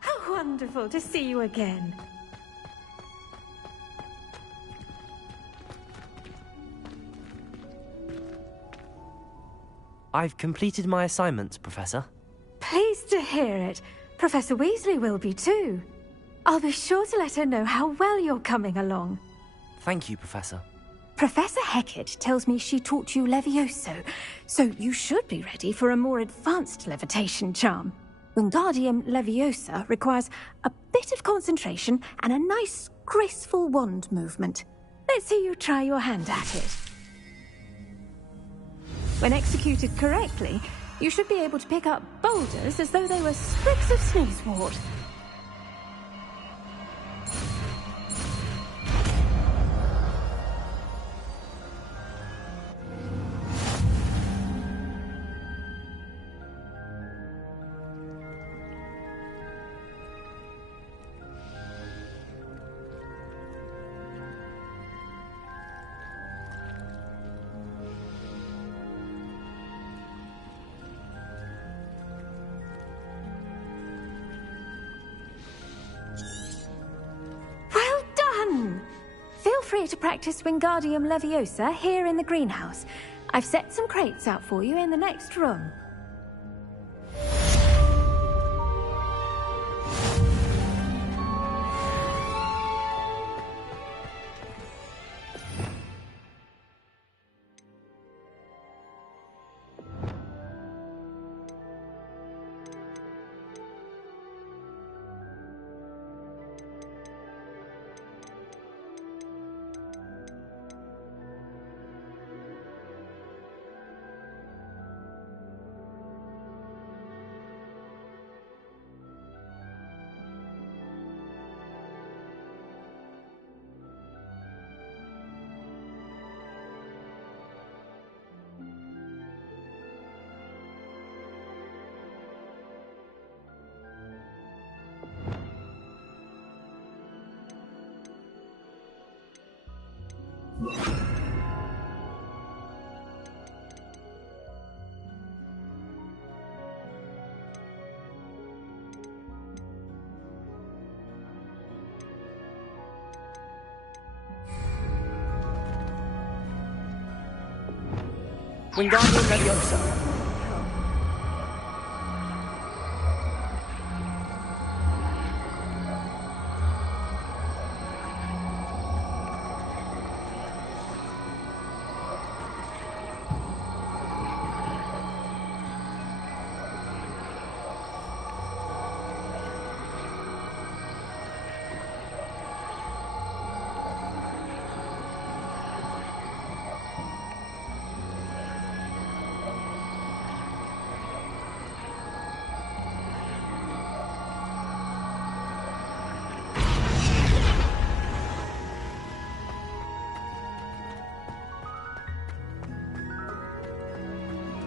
How wonderful to see you again. I've completed my assignments, Professor. Pleased to hear it. Professor Weasley will be too. I'll be sure to let her know how well you're coming along. Thank you, Professor. Professor Hecat tells me she taught you Levioso, so you should be ready for a more advanced levitation charm. Wingardium Leviosa requires a bit of concentration and a nice, graceful wand movement. Let's see you try your hand at it. When executed correctly, you should be able to pick up boulders as though they were sprigs of sneezewort. Feel free to practice Wingardium Leviosa here in the greenhouse. I've set some crates out for you in the next room. Wingardium Leviosa.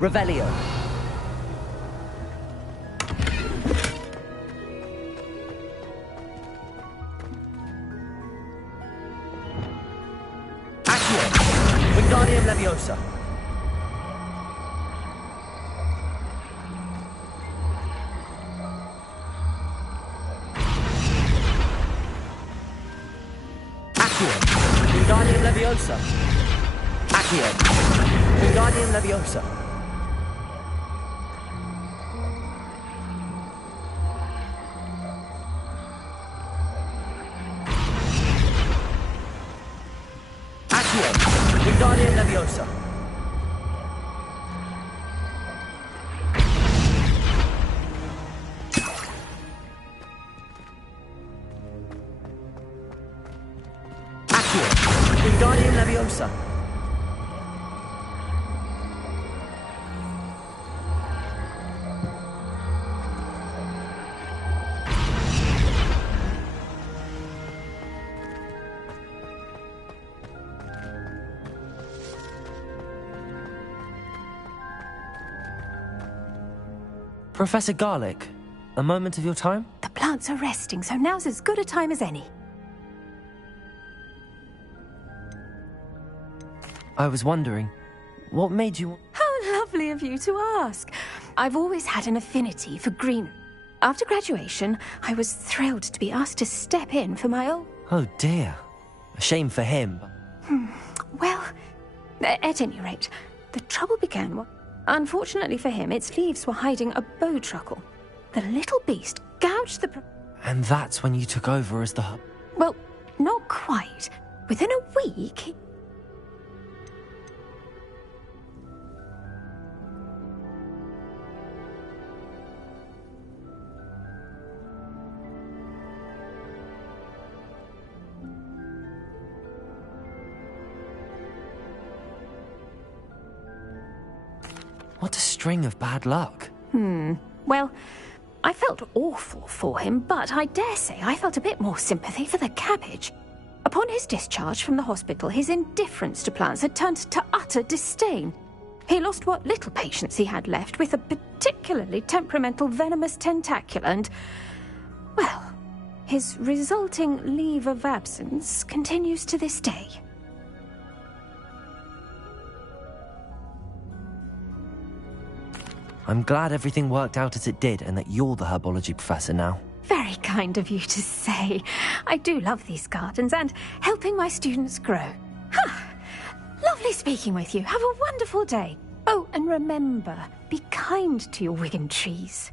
Revelio. Accio. Wingardium Leviosa. Accio. Wingardium Leviosa. Accio. Wingardium Leviosa. Wingardium Leviosa. Accio. Wingardium Leviosa. Professor Garlick, a moment of your time? The plants are resting, so now's as good a time as any. I was wondering, What made you... How lovely of you to ask. I've always had an affinity for green. After graduation, I was thrilled to be asked to step in for my old... Oh dear. A shame for him. Well, at any rate, the trouble began... Unfortunately for him, its leaves were hiding a bowtruckle. The little beast gouged the... And that's when you took over as the... Well, not quite. Within a week... What a string of bad luck. Well, I felt awful for him, but I dare say I felt a bit more sympathy for the cabbage. Upon his discharge from the hospital, his indifference to plants had turned to utter disdain. He lost what little patience he had left with a particularly temperamental venomous tentacula and... well, his resulting leave of absence continues to this day. I'm glad everything worked out as it did and that you're the herbology professor now. Very kind of you to say. I do love these gardens and helping my students grow. Lovely speaking with you. Have a wonderful day. Oh, and remember, be kind to your Wigan trees.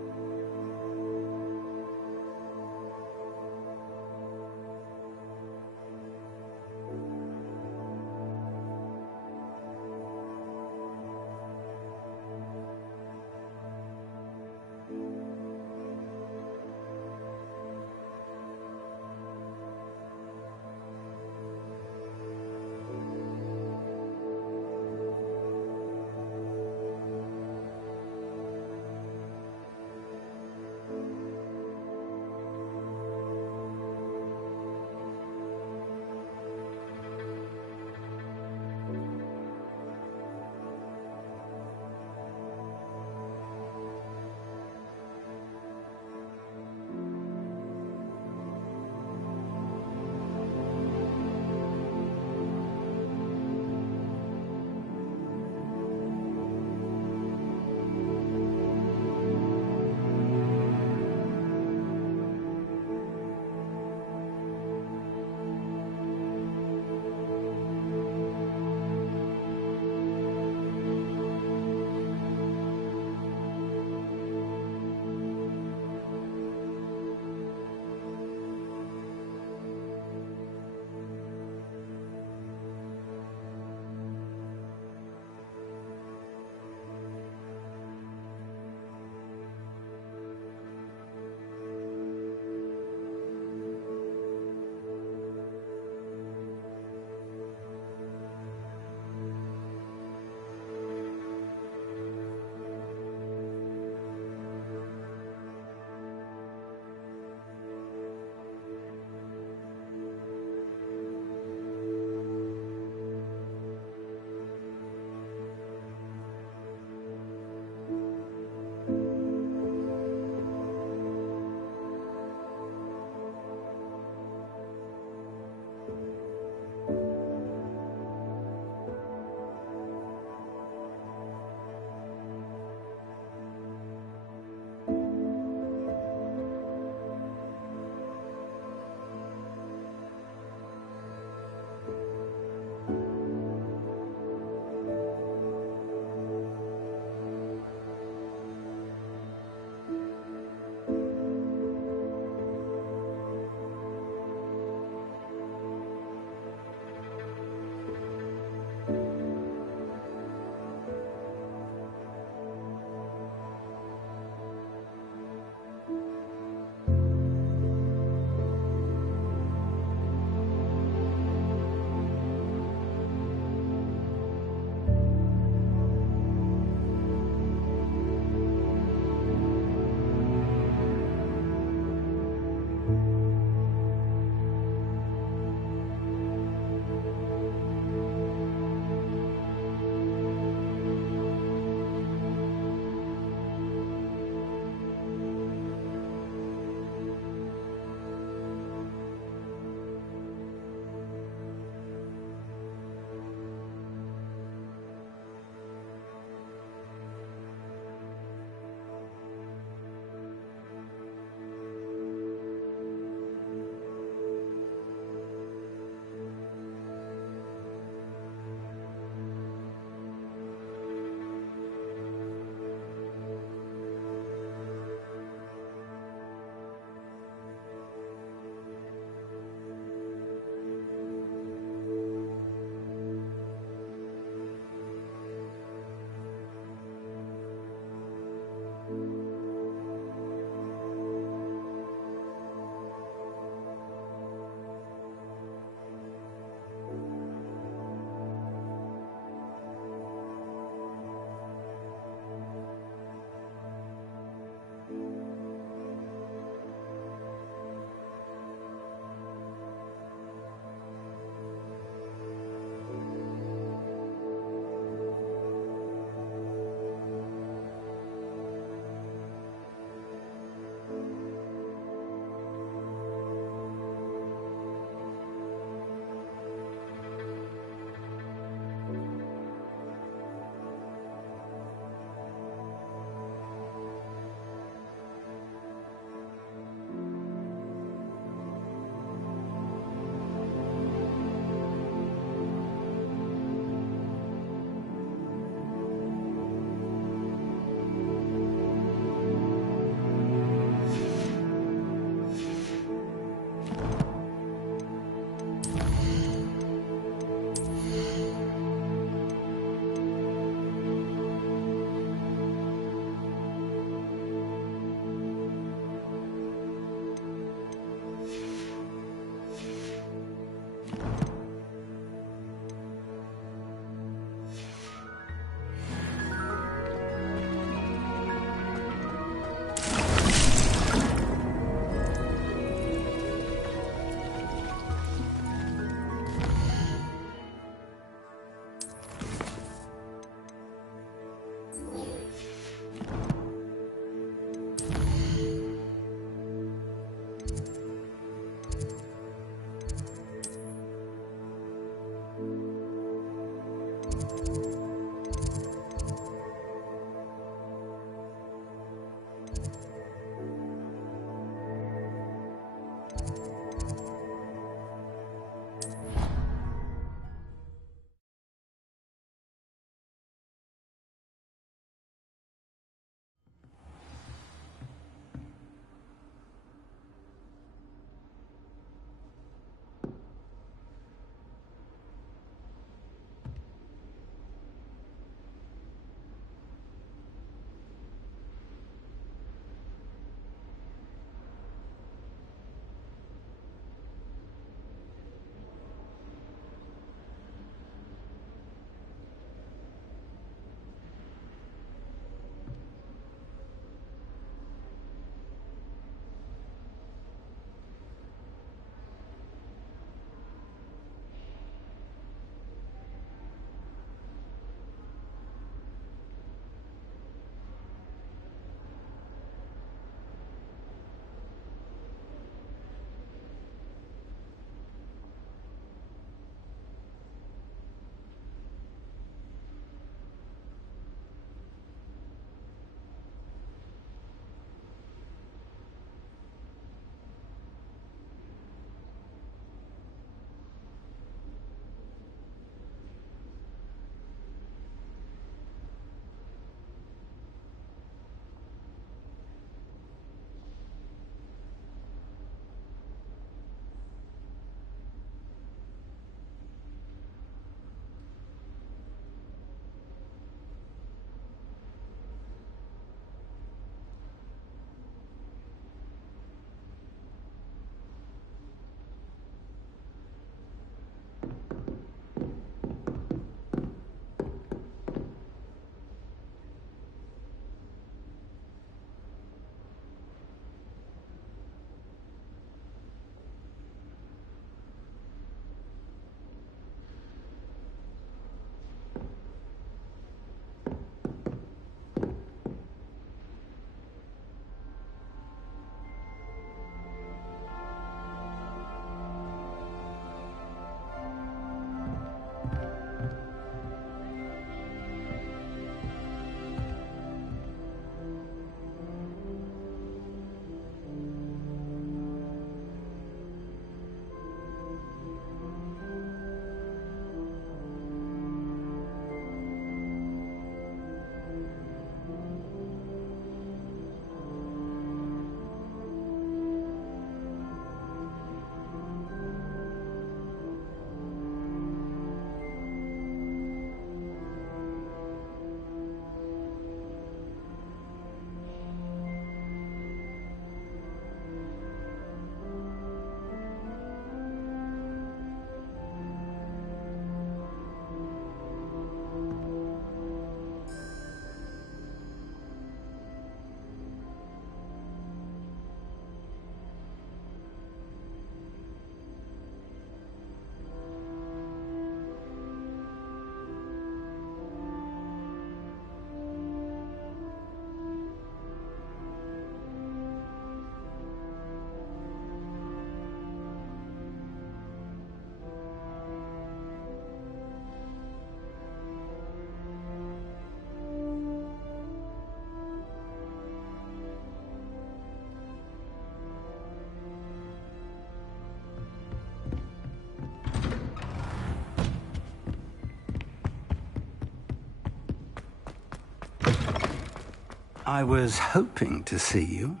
I was hoping to see you.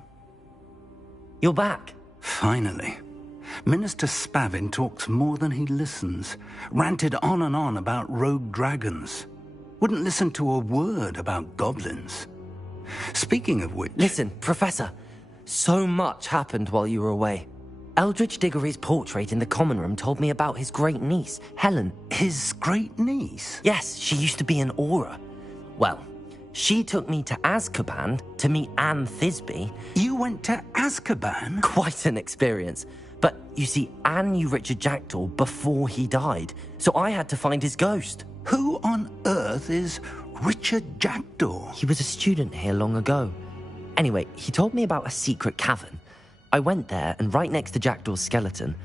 You're back. Finally. Minister Spavin talks more than he listens. Ranted on and on about rogue dragons. Wouldn't listen to a word about goblins. Speaking of which... Listen, Professor. So much happened while you were away. Eldridge Diggory's portrait in the common room told me about his great niece, Helen. His great niece? Yes, she used to be an Auror. Well, she took me to Azkaban to meet Anne Thisbe. You went to Azkaban? Quite an experience. But you see, Anne knew Richard Jackdaw before he died, so I had to find his ghost. Who on earth is Richard Jackdaw? He was a student here long ago. Anyway, he told me about a secret cavern. I went there, and right next to Jackdaw's skeleton,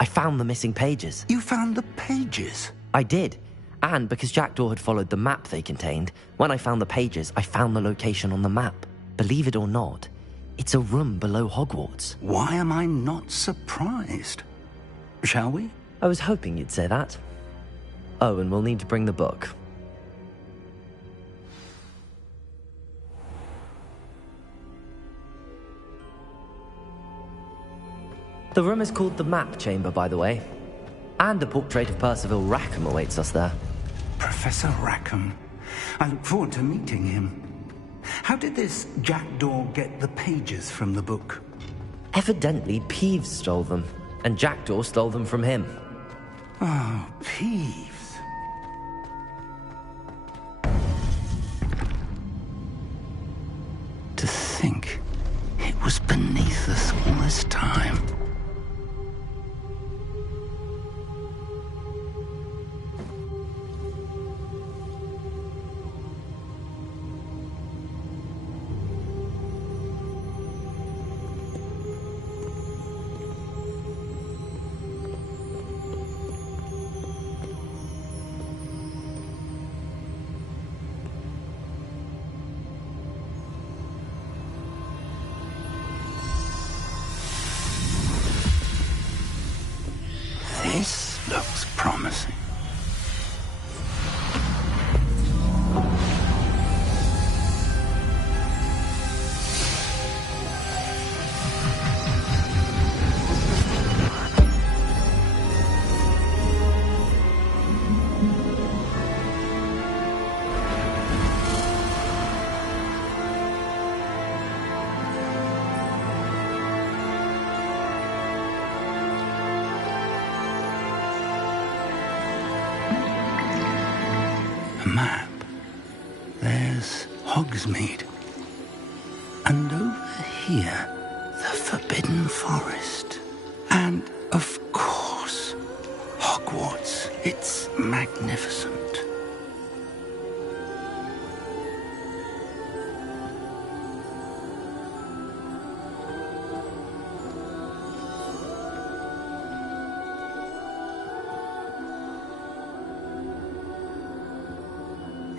I found the missing pages. You found the pages? I did. And because Jackdaw had followed the map they contained, when I found the pages, I found the location on the map. Believe it or not, it's a room below Hogwarts. Why am I not surprised? Shall we? I was hoping you'd say that. Oh, and we'll need to bring the book. The room is called the Map Chamber, by the way. And a portrait of Percival Rackham awaits us there. Professor Rackham. I look forward to meeting him. How did this Jackdaw get the pages from the book? Evidently, Peeves stole them, and Jackdaw stole them from him. Oh, Peeves. To think it was beneath us all this time. This looks promising. A map. There's Hogsmeade. And over here, the Forbidden Forest. And, of course, Hogwarts. It's magnificent.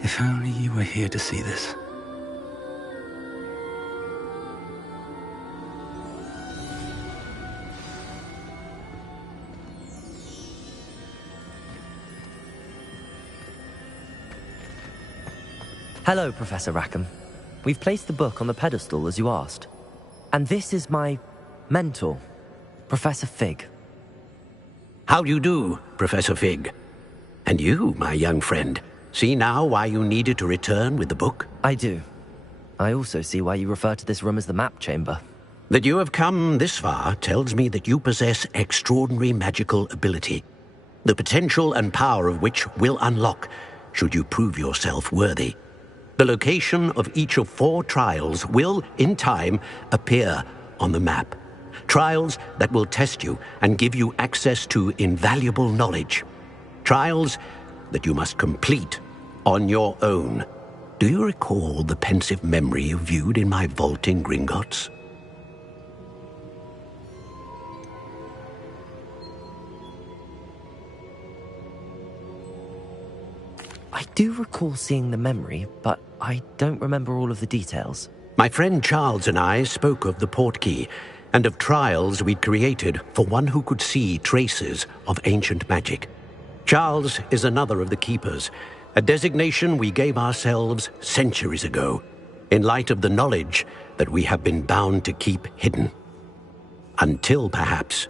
If only you were here to see this. Hello, Professor Rackham. We've placed the book on the pedestal as you asked. And this is my mentor, Professor Fig. How do you do, Professor Fig? And you, my young friend, see now why you needed to return with the book? I do. I also see why you refer to this room as the Map Chamber. That you have come this far tells me that you possess extraordinary magical ability, the potential and power of which will unlock should you prove yourself worthy. The location of each of 4 trials will, in time, appear on the map. Trials that will test you and give you access to invaluable knowledge. Trials that you must complete on your own. Do you recall the pensive memory you viewed in my vault in Gringotts? I do recall seeing the memory, but I don't remember all of the details. My friend Charles and I spoke of the portkey and of trials we'd created for one who could see traces of ancient magic. Charles is another of the keepers, a designation we gave ourselves centuries ago. in light of the knowledge that we have been bound to keep hidden. Until perhaps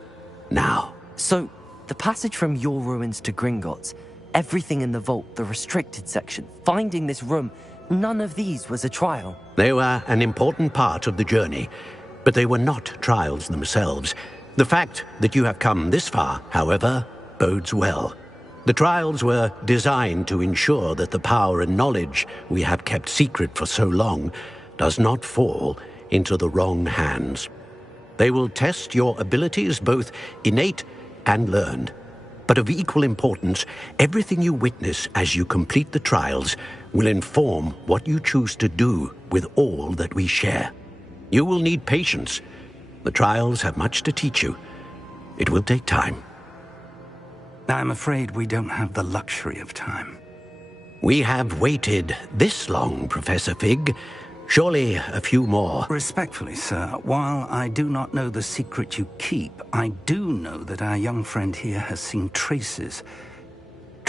now. So, the passage from your ruins to Gringotts, everything in the vault, the restricted section, finding this room, none of these was a trial. They were an important part of the journey, but they were not trials themselves. The fact that you have come this far, however, bodes well. The trials were designed to ensure that the power and knowledge we have kept secret for so long does not fall into the wrong hands. They will test your abilities, both innate and learned. But of equal importance, everything you witness as you complete the trials will inform what you choose to do with all that we share. You will need patience. The trials have much to teach you. It will take time. I'm afraid we don't have the luxury of time. We have waited this long, Professor Fig. Surely a few more. Respectfully, sir, while I do not know the secret you keep, I do know that our young friend here has seen traces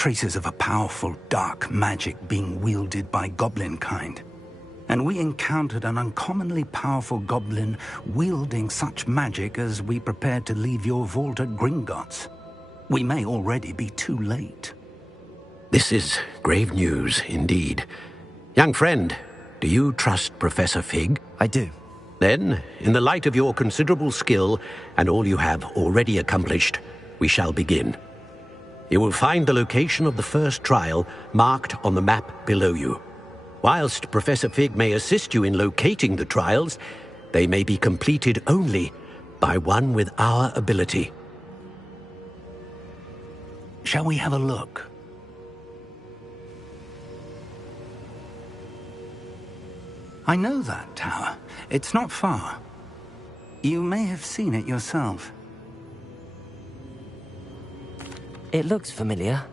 of a powerful dark magic being wielded by goblin kind. And we encountered an uncommonly powerful goblin wielding such magic as we prepared to leave your vault at Gringotts. We may already be too late. This is grave news indeed. Young friend, do you trust Professor Fig? I do. Then, in the light of your considerable skill and all you have already accomplished, we shall begin. You will find the location of the first trial marked on the map below you. Whilst Professor Fig may assist you in locating the trials, they may be completed only by one with our ability. Shall we have a look? I know that tower. It's not far. You may have seen it yourself. It looks familiar.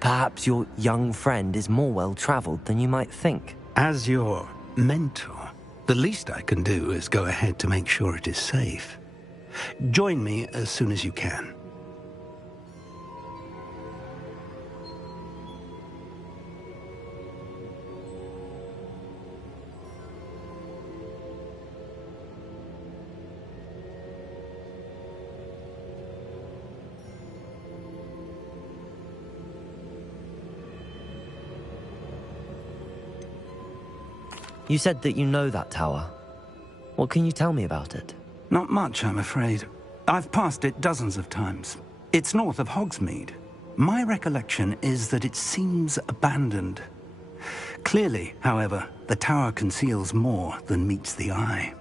Perhaps your young friend is more well-traveled than you might think. As your mentor, the least I can do is go ahead to make sure it is safe. Join me as soon as you can. You said that you know that tower. What can you tell me about it? Not much, I'm afraid. I've passed it dozens of times. It's north of Hogsmeade. My recollection is that it seems abandoned. Clearly, however, the tower conceals more than meets the eye.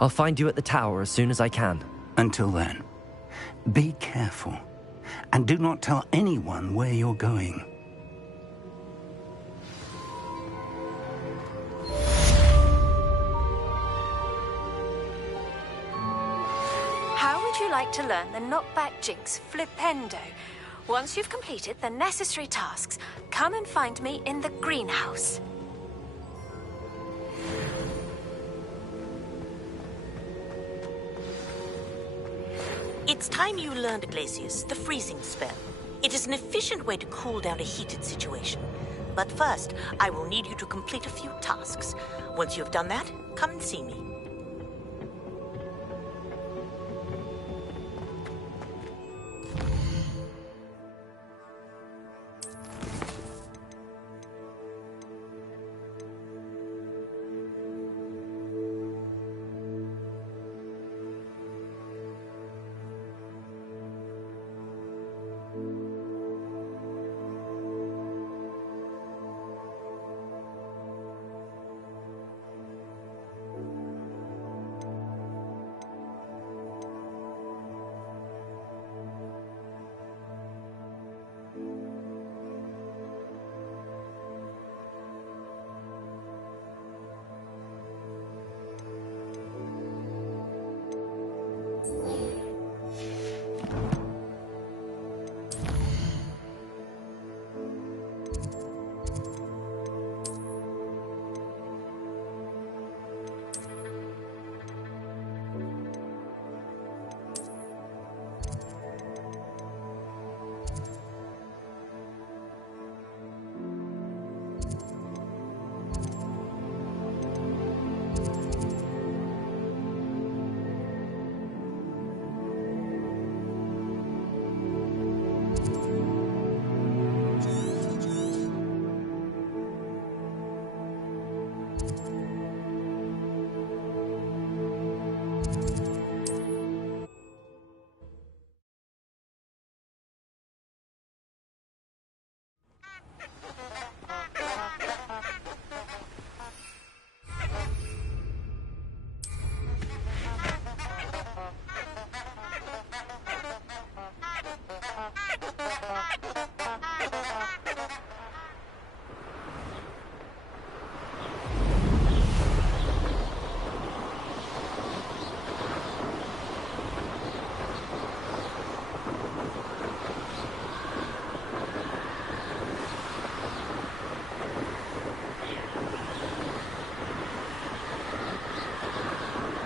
I'll find you at the tower as soon as I can. Until then, be careful, and do not tell anyone where you're going. How would you like to learn the knockback jinx flipendo? Once you've completed the necessary tasks, come and find me in the greenhouse. It's time you learned, Glacius, the freezing spell. It is an efficient way to cool down a heated situation. But first, I will need you to complete a few tasks. Once you have done that, come and see me.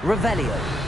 Revelio.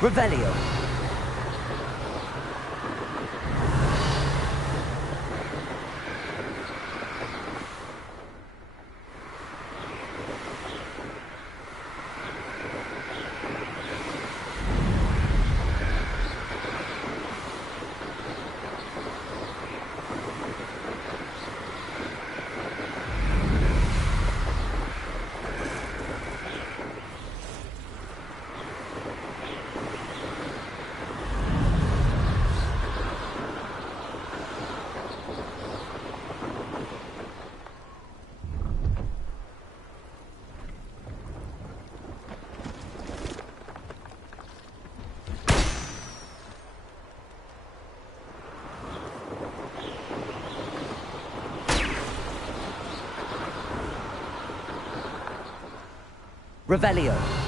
Revelio. Revelio.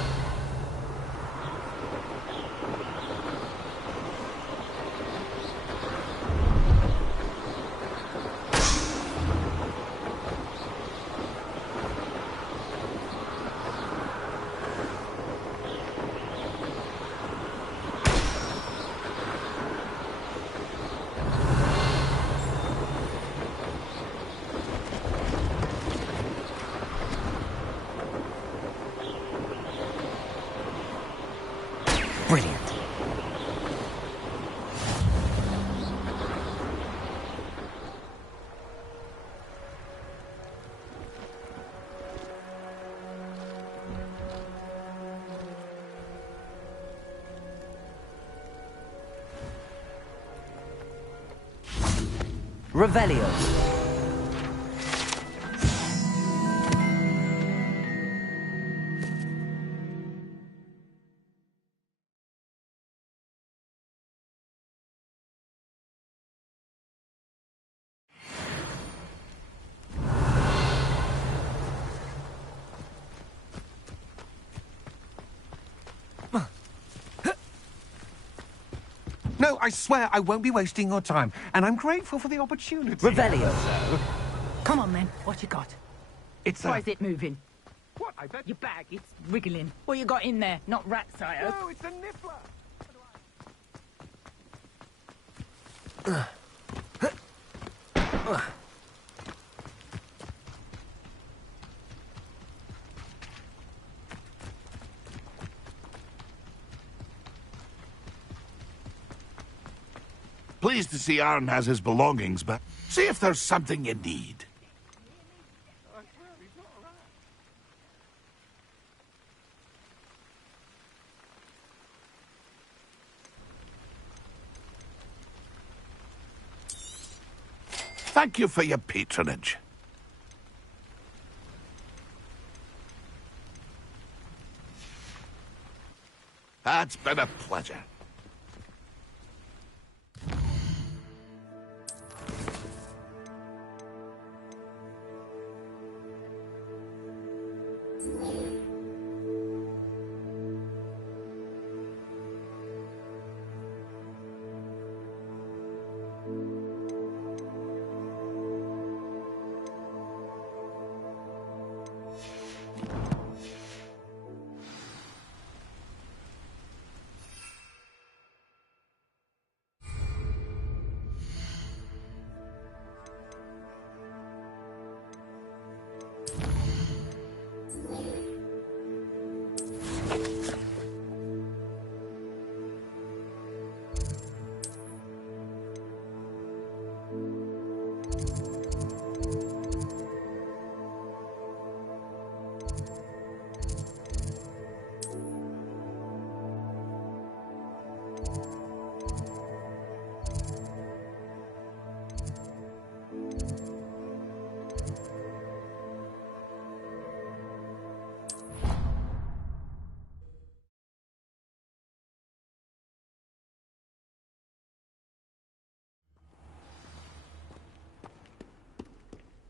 Brilliant. Revelio. No, I swear I won't be wasting your time, and I'm grateful for the opportunity. Revelio. So, Come on then, what you got? it's Why is it moving? What? I bet... Your bag, it's wriggling. What you got in there? Not rat sire. No, it's a niffler! Pleased to see Arn has his belongings back. See if there's something you need. Thank you for your patronage. It's been a pleasure.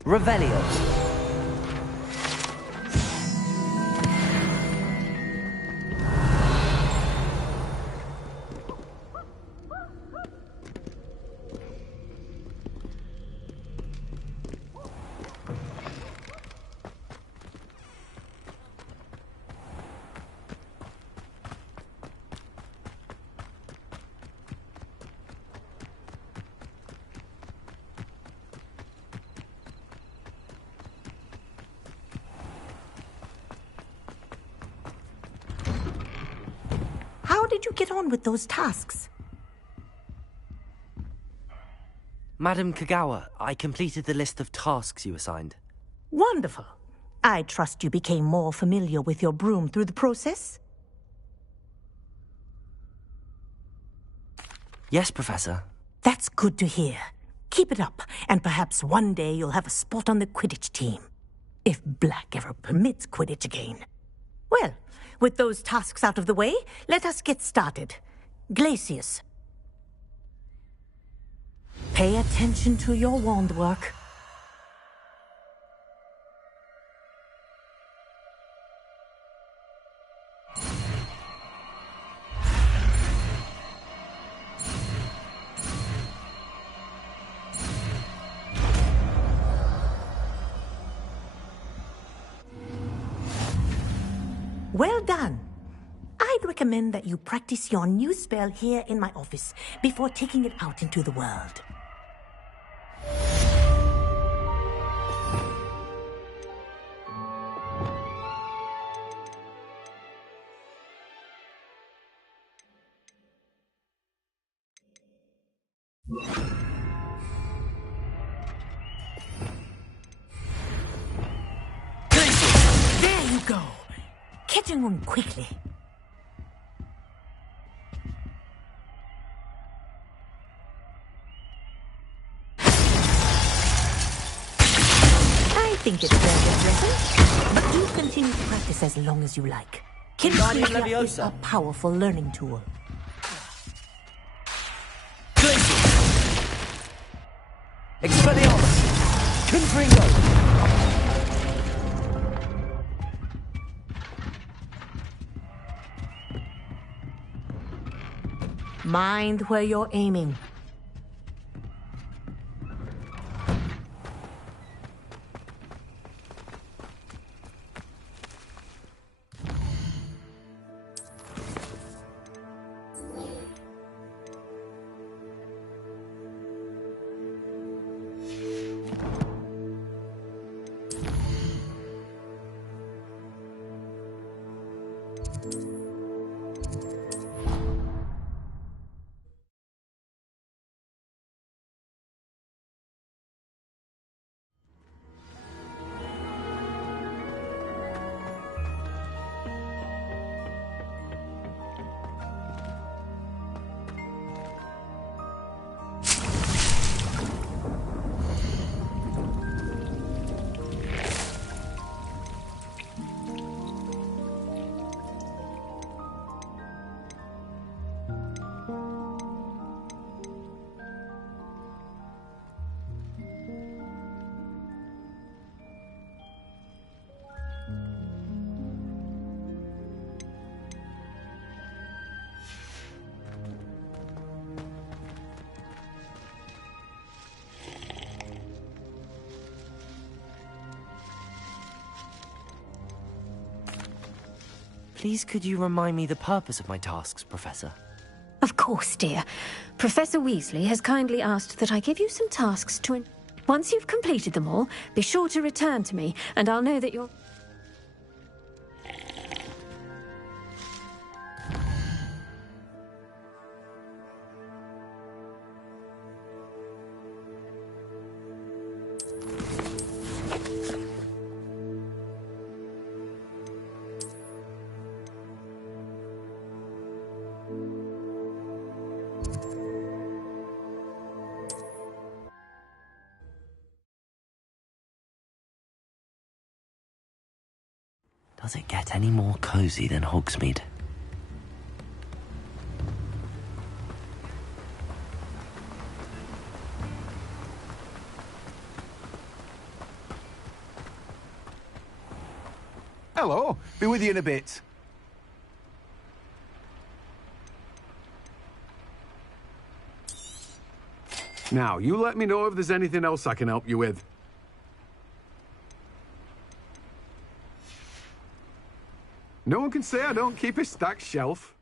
Revelio. How did you get on with those tasks? Madam Kagawa, I completed the list of tasks you assigned. Wonderful. I trust you became more familiar with your broom through the process? Yes, Professor. That's good to hear. Keep it up, and perhaps one day you'll have a spot on the Quidditch team. If Black ever permits Quidditch again. Well, with those tasks out of the way, let us get started. Glacius. Pay attention to your wand work. Well done. I'd recommend that you practice your new spell here in my office before taking it out into the world. There you go. Catching one quickly. I think it's fair to but do continue to practice as long as you like. Kinesia is a powerful learning tool. Expelliarmus! Confringo! Mind where you're aiming. Please, could you remind me the purpose of my tasks, Professor? Of course, dear. Professor Weasley has kindly asked that I give you some tasks to... Once you've completed them all, be sure to return to me, and I'll know that you're... Does it get any more cozy than Hogsmeade? Hello. Be with you in a bit. Now, you let me know if there's anything else I can help you with. No one can say I don't keep a stacked shelf.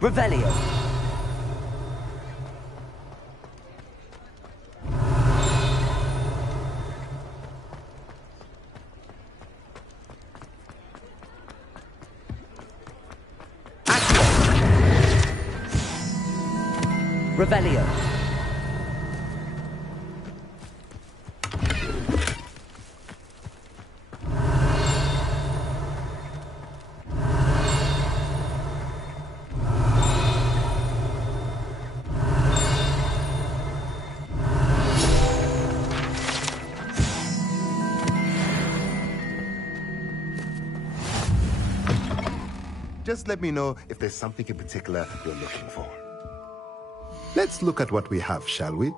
Revelio. Revelio. Just let me know if there's something in particular you're looking for. Let's look at what we have, shall we?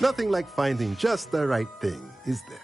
Nothing like finding just the right thing, is there?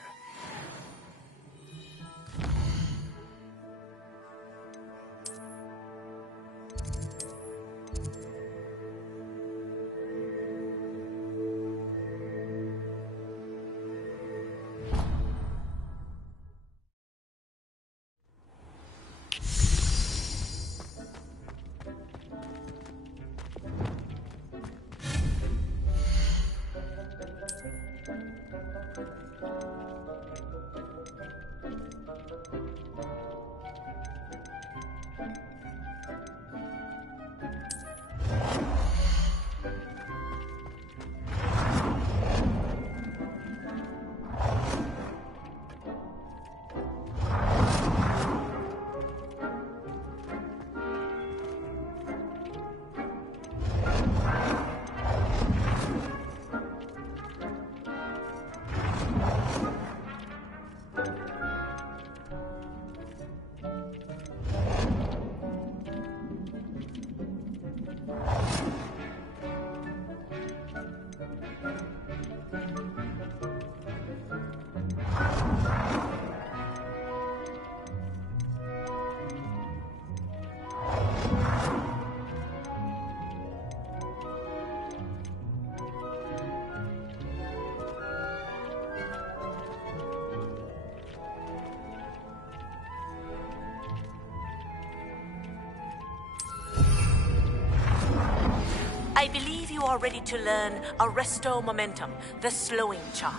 I believe you are ready to learn Arresto Momentum, the slowing charm.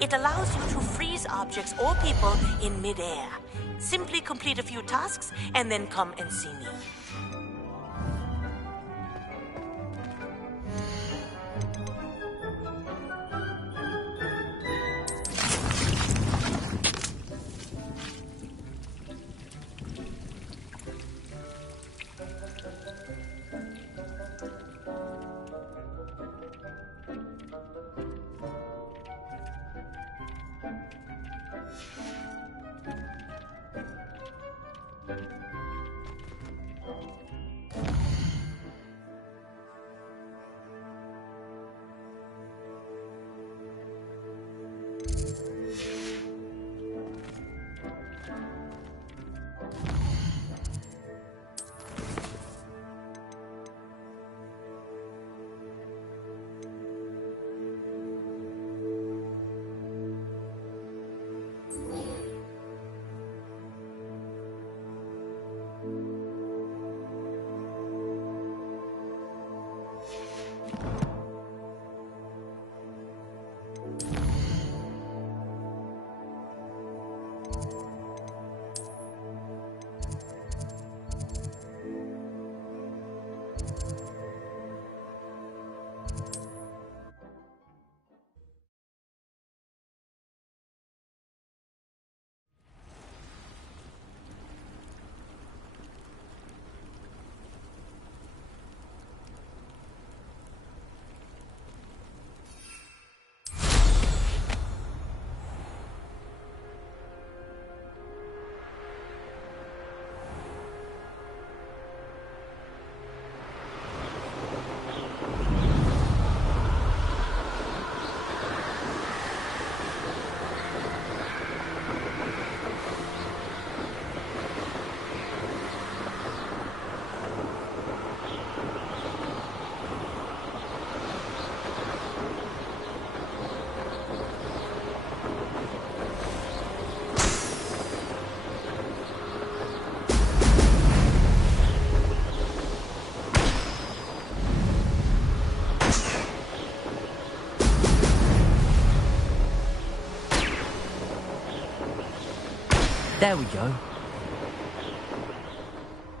It allows you to freeze objects or people in midair. Simply complete a few tasks and then come and see me. There we go.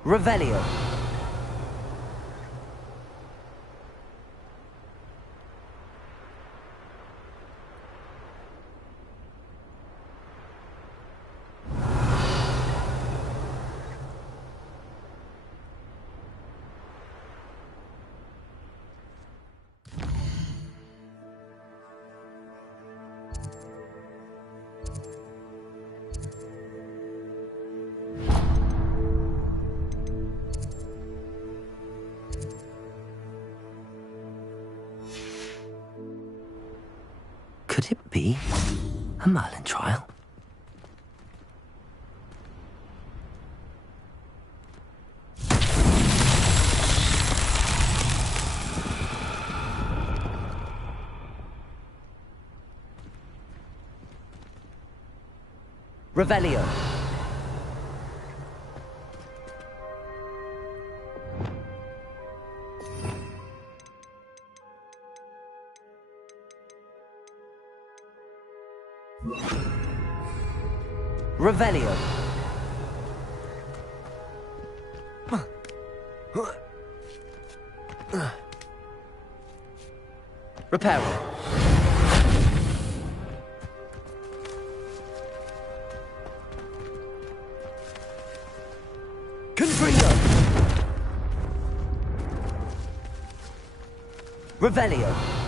Revelio. Could it be a Merlin trial? Revelio. Revelio. Reparo. Confringo. Revelio.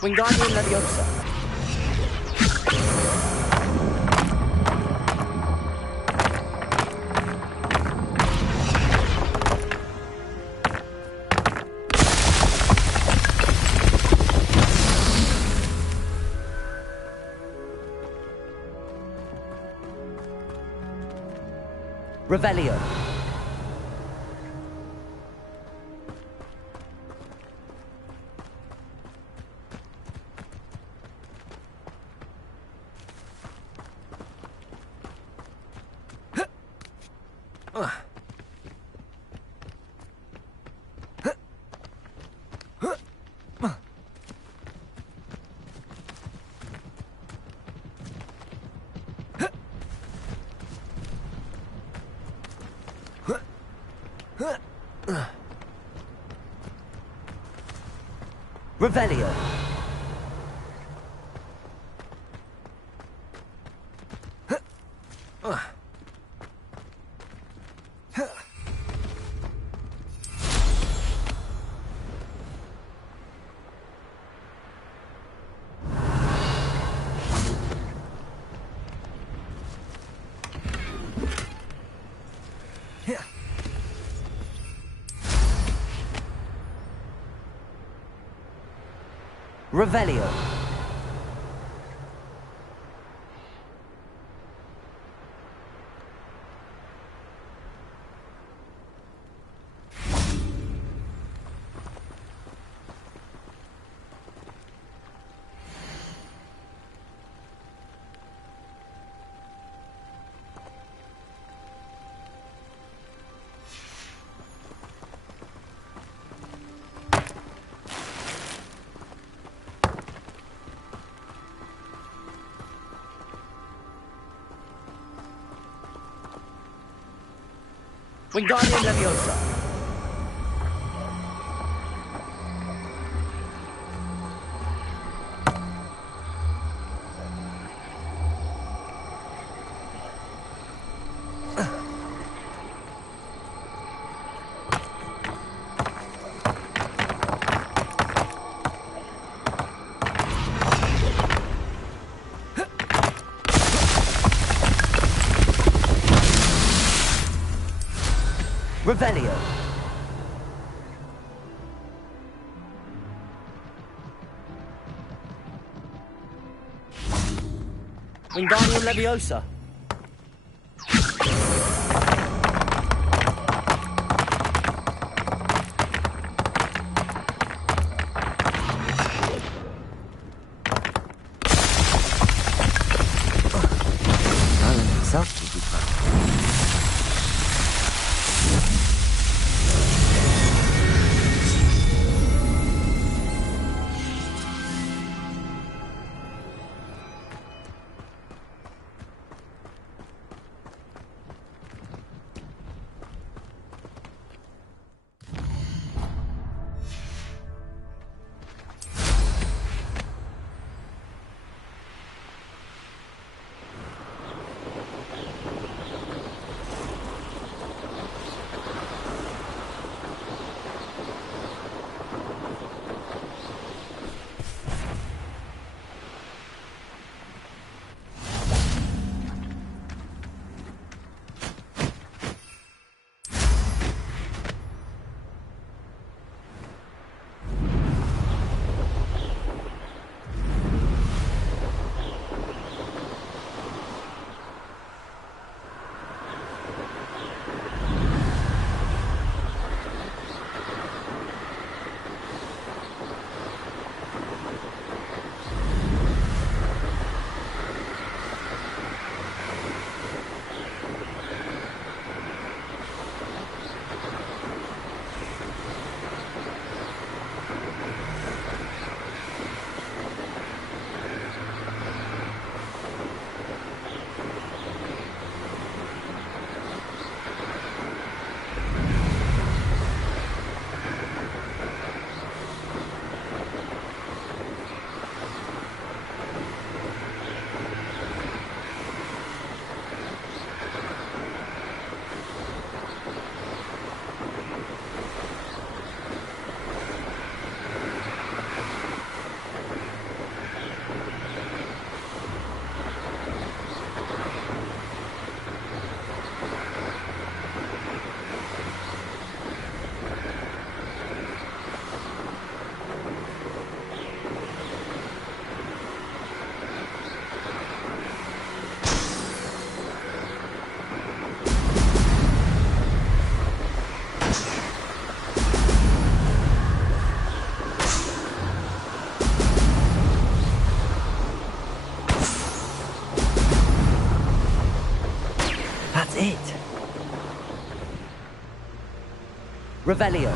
Wingardium Leviosa. Revelio. Revelio. Revelio. Wingardium Leviosa. Revelio. Wingardium Leviosa. Merlin himself will be proud. It. Revelio.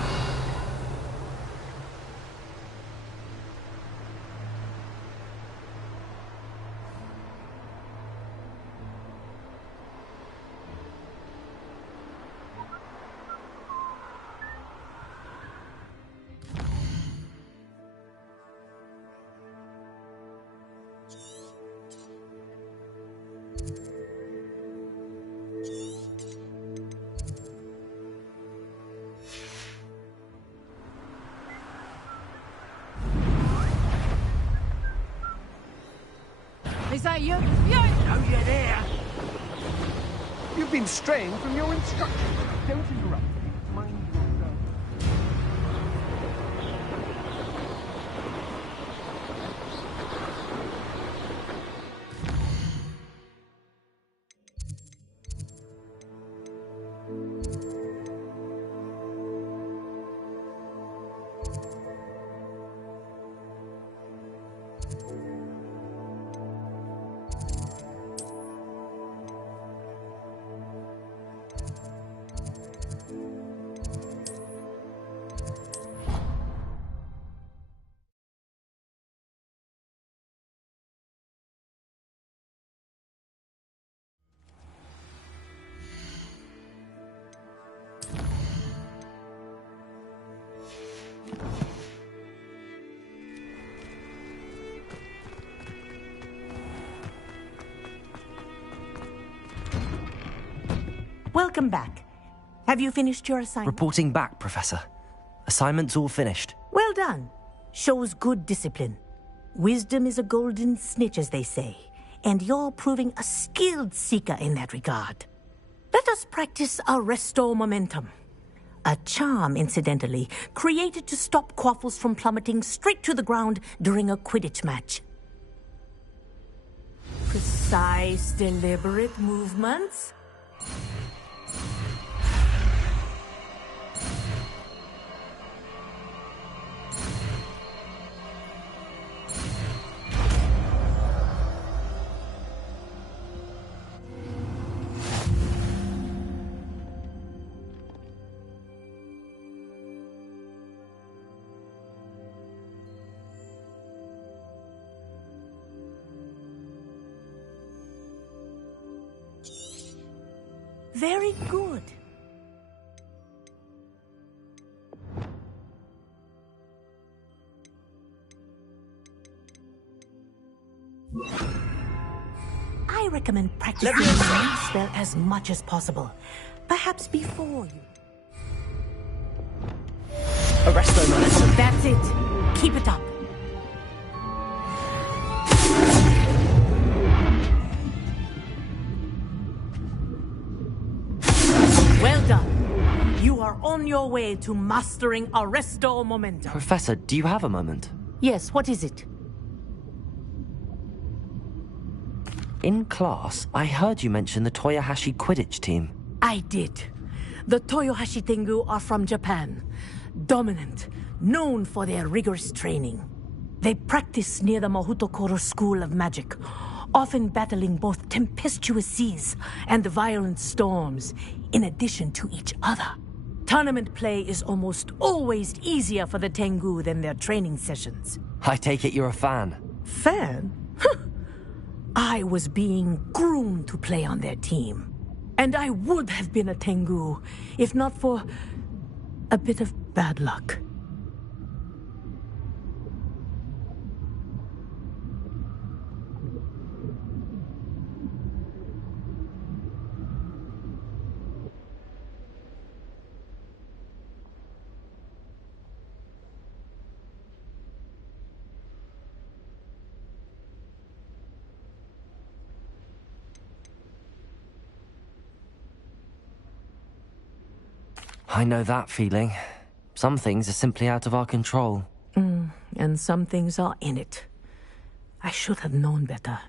Is that you? Yeah. Oh, you're there. You've been straying from your instructions. Don't interrupt me. Mind yourself. Welcome back. Have you finished your assignment? Reporting back, Professor. Assignment's all finished. Well done. Shows good discipline. Wisdom is a golden snitch, as they say, and you're proving a skilled seeker in that regard. Let us practice our Restore Momentum. A charm, incidentally, created to stop Quaffles from plummeting straight to the ground during a Quidditch match. Precise, deliberate movements. Very good. I recommend practicing the spell as much as possible. Perhaps before you. Arresto momentum. That's it. Keep it up. Well done. You are on your way to mastering Arresto Momentum. Professor, do you have a moment? Yes, what is it? In class, I heard you mention the Toyohashi Quidditch team. I did. The Toyohashi Tengu are from Japan. Dominant, known for their rigorous training. They practice near the Mahutokoro School of Magic, often battling both tempestuous seas and violent storms, in addition to each other. Tournament play is almost always easier for the Tengu than their training sessions. I take it you're a fan. Fan? I was being groomed to play on their team. And I would have been a Tengu, if not for a bit of bad luck. I know that feeling. Some things are simply out of our control. And some things are in it. I should have known better.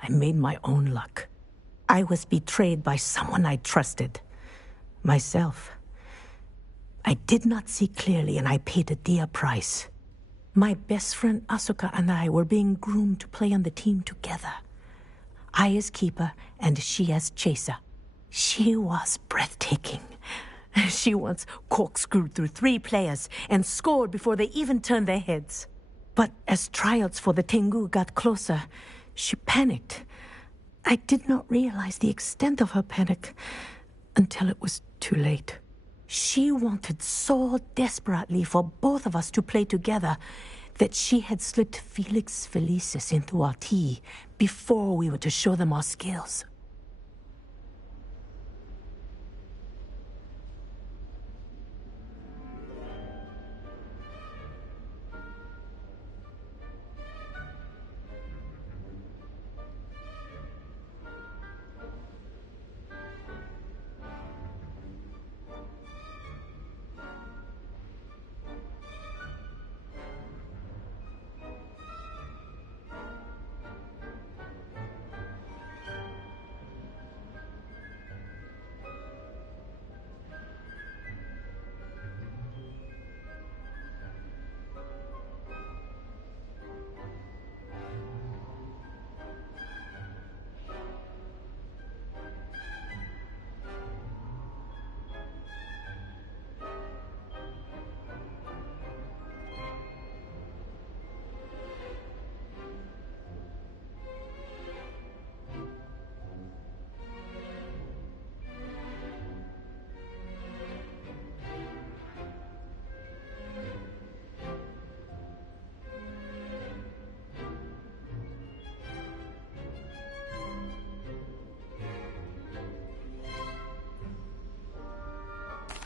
I made my own luck. I was betrayed by someone I trusted. Myself. I did not see clearly, and I paid a dear price. My best friend Asuka and I were being groomed to play on the team together. I as keeper, and she as chaser. She was breathtaking. She once corkscrewed through 3 players and scored before they even turned their heads. But as tryouts for the Tengu got closer, she panicked. I did not realize the extent of her panic until it was too late. She wanted so desperately for both of us to play together that she had slipped Felix Felicis into our tea before we were to show them our skills.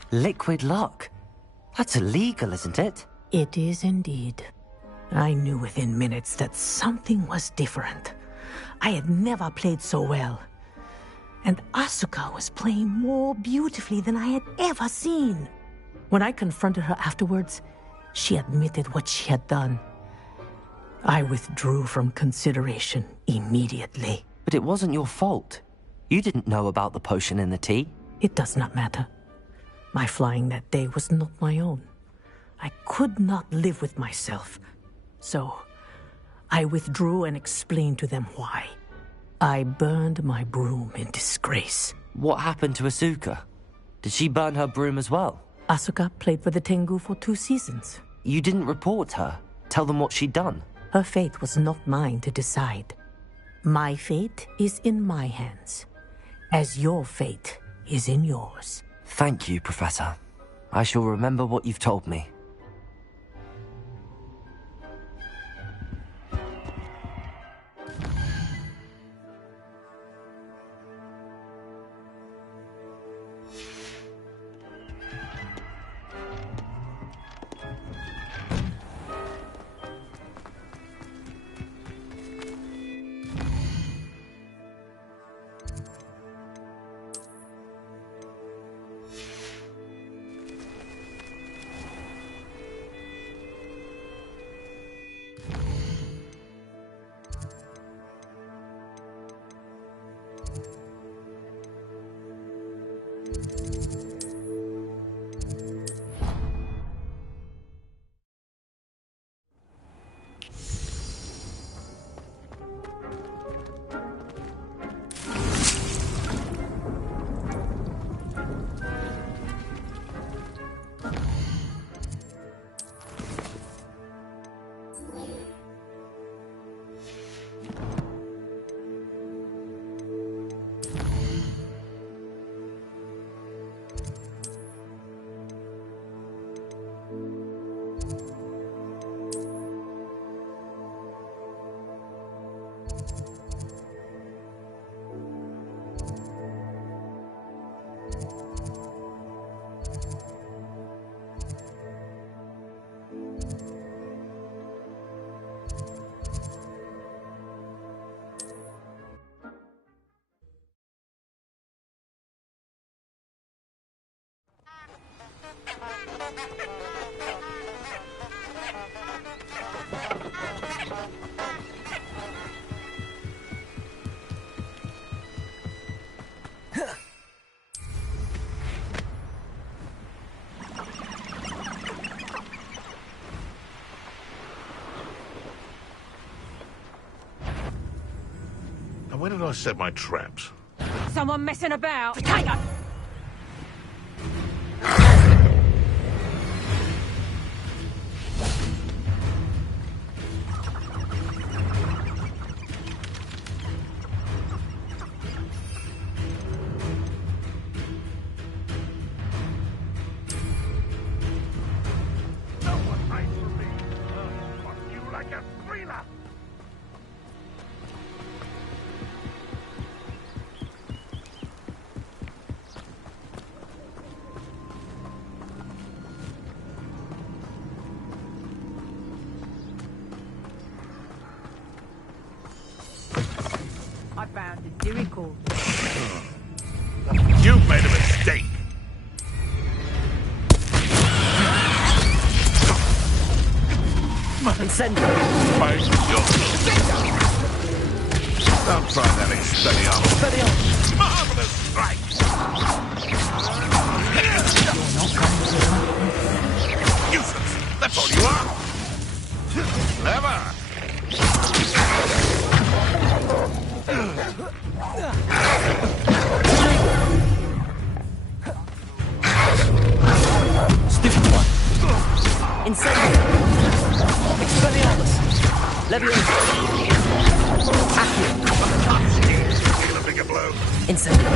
Liquid luck? That's illegal, isn't it? It is indeed. I knew within minutes that something was different. I had never played so well. And Asuka was playing more beautifully than I had ever seen. When I confronted her afterwards, she admitted what she had done. I withdrew from consideration immediately. But it wasn't your fault. You didn't know about the potion in the tea. It does not matter. My flying that day was not my own. I could not live with myself. So, I withdrew and explained to them why. I burned my broom in disgrace. What happened to Asuka? Did she burn her broom as well? Asuka played for the Tengu for 2 seasons. You didn't report her. Tell them what she'd done. Her fate was not mine to decide. My fate is in my hands, as your fate is in yours. Thank you, Professor. I shall remember what you've told me. And where did I set my traps? Someone messing about. Potato! I found a miracle. You've made a mistake. Incendio! Don't try that Expelliarmus. Marvelous strike! Useless! That's all you are! Clever! Stupid one! Incendio! Expelliarmus! Leviosa! Accio! Feel a bigger blow. Incendio!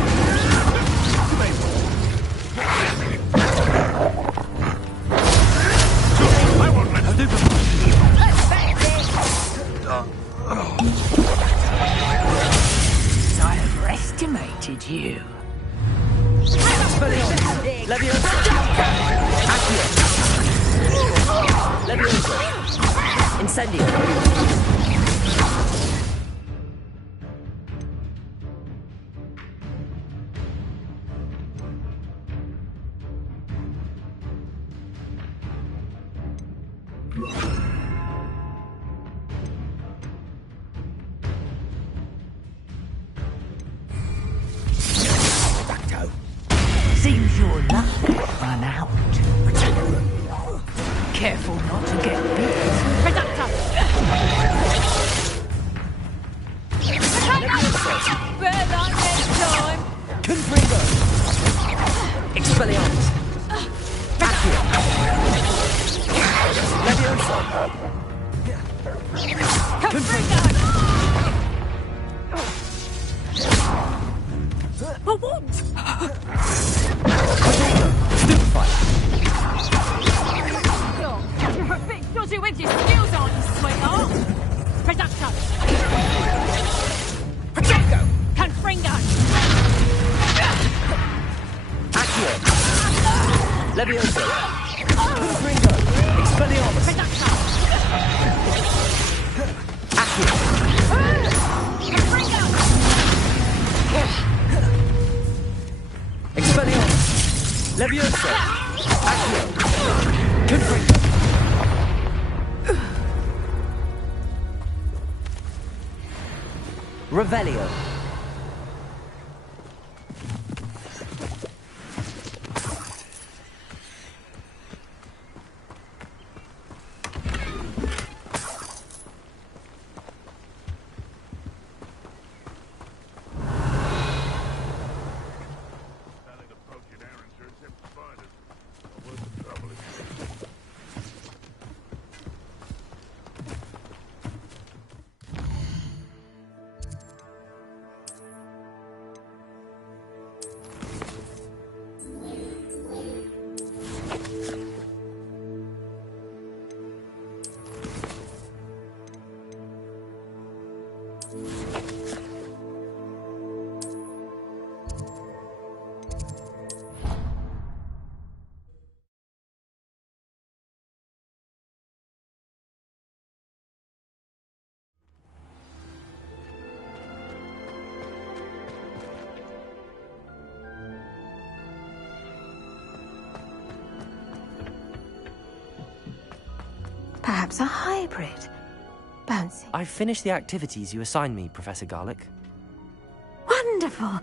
I won't let you. I overestimated you. Expelliarmus! Leviosa! Accio! Leviosa! Incendio! Careful not to get bit. Reductor! Better luck next time! Confringo! Expelliarmus! Accio! Leviosa! Confringo! I won't! Stupefy! You're a bit dodgy with your skills, aren't you, sweetheart? Reductor! Protego! Confringo! Accio! Leviosa! Confringo! Expelliarmus! Reductor! Accio! Confringo! Expelliarmus! Leviosa! Accio! Confringo! Revelio! Perhaps a hybrid. Bouncy. I've finished the activities you assigned me, Professor Garlick. Wonderful!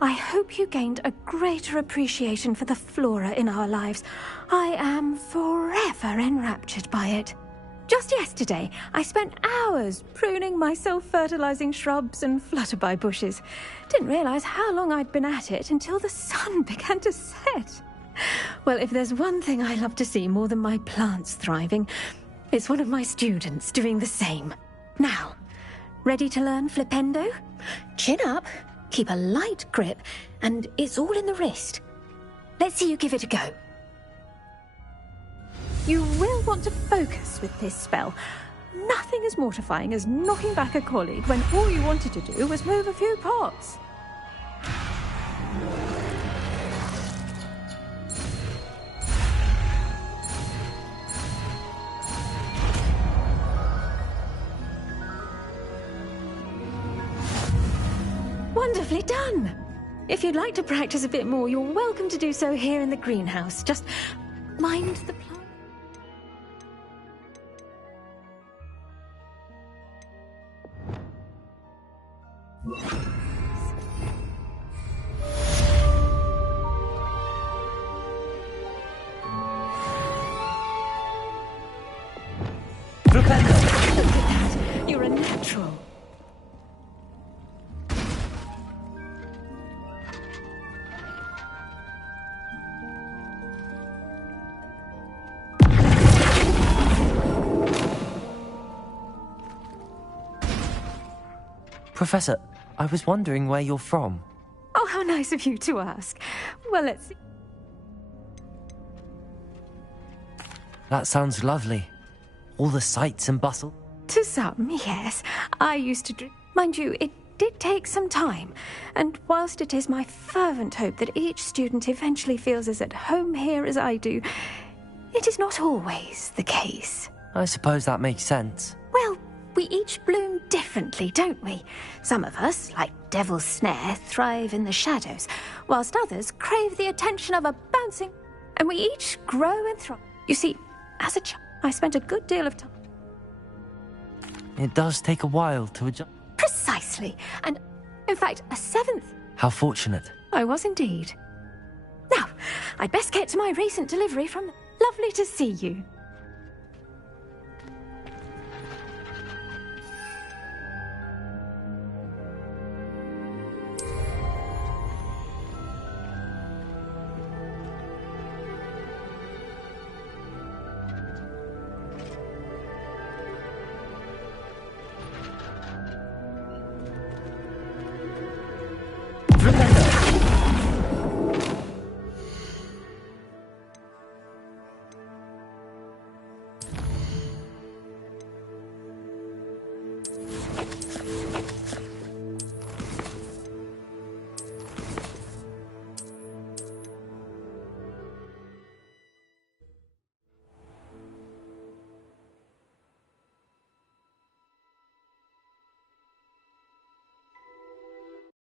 I hope you gained a greater appreciation for the flora in our lives. I am forever enraptured by it. Just yesterday, I spent hours pruning my self-fertilizing shrubs and flutterby bushes. Didn't realize how long I'd been at it until the sun began to set. Well, if there's one thing I love to see more than my plants thriving, it's one of my students doing the same. Now, ready to learn Flipendo? Chin up, keep a light grip, and it's all in the wrist. Let's see you give it a go. You will want to focus with this spell. Nothing as mortifying as knocking back a colleague when all you wanted to do was move a few pots. Wonderfully done! If you'd like to practice a bit more, you're welcome to do so here in the greenhouse. Just mind the plant. Look at that! You're a natural. Professor, I was wondering where you're from. Oh, how nice of you to ask. Well, let's see. That sounds lovely. All the sights and bustle. To some, yes. I used to dream. Mind you, it did take some time. And whilst it is my fervent hope that each student eventually feels as at home here as I do, it is not always the case. I suppose that makes sense. Well, we each bloom differently, don't we? Some of us, like Devil's Snare, thrive in the shadows, whilst others crave the attention of a bouncing... And we each grow and thrive. You see, as a child, I spent a good deal of time... It does take a while to adjust. Precisely. And, in fact, a seventh... How fortunate. I was indeed. Now, I'd best get to my recent delivery from... Lovely to see you.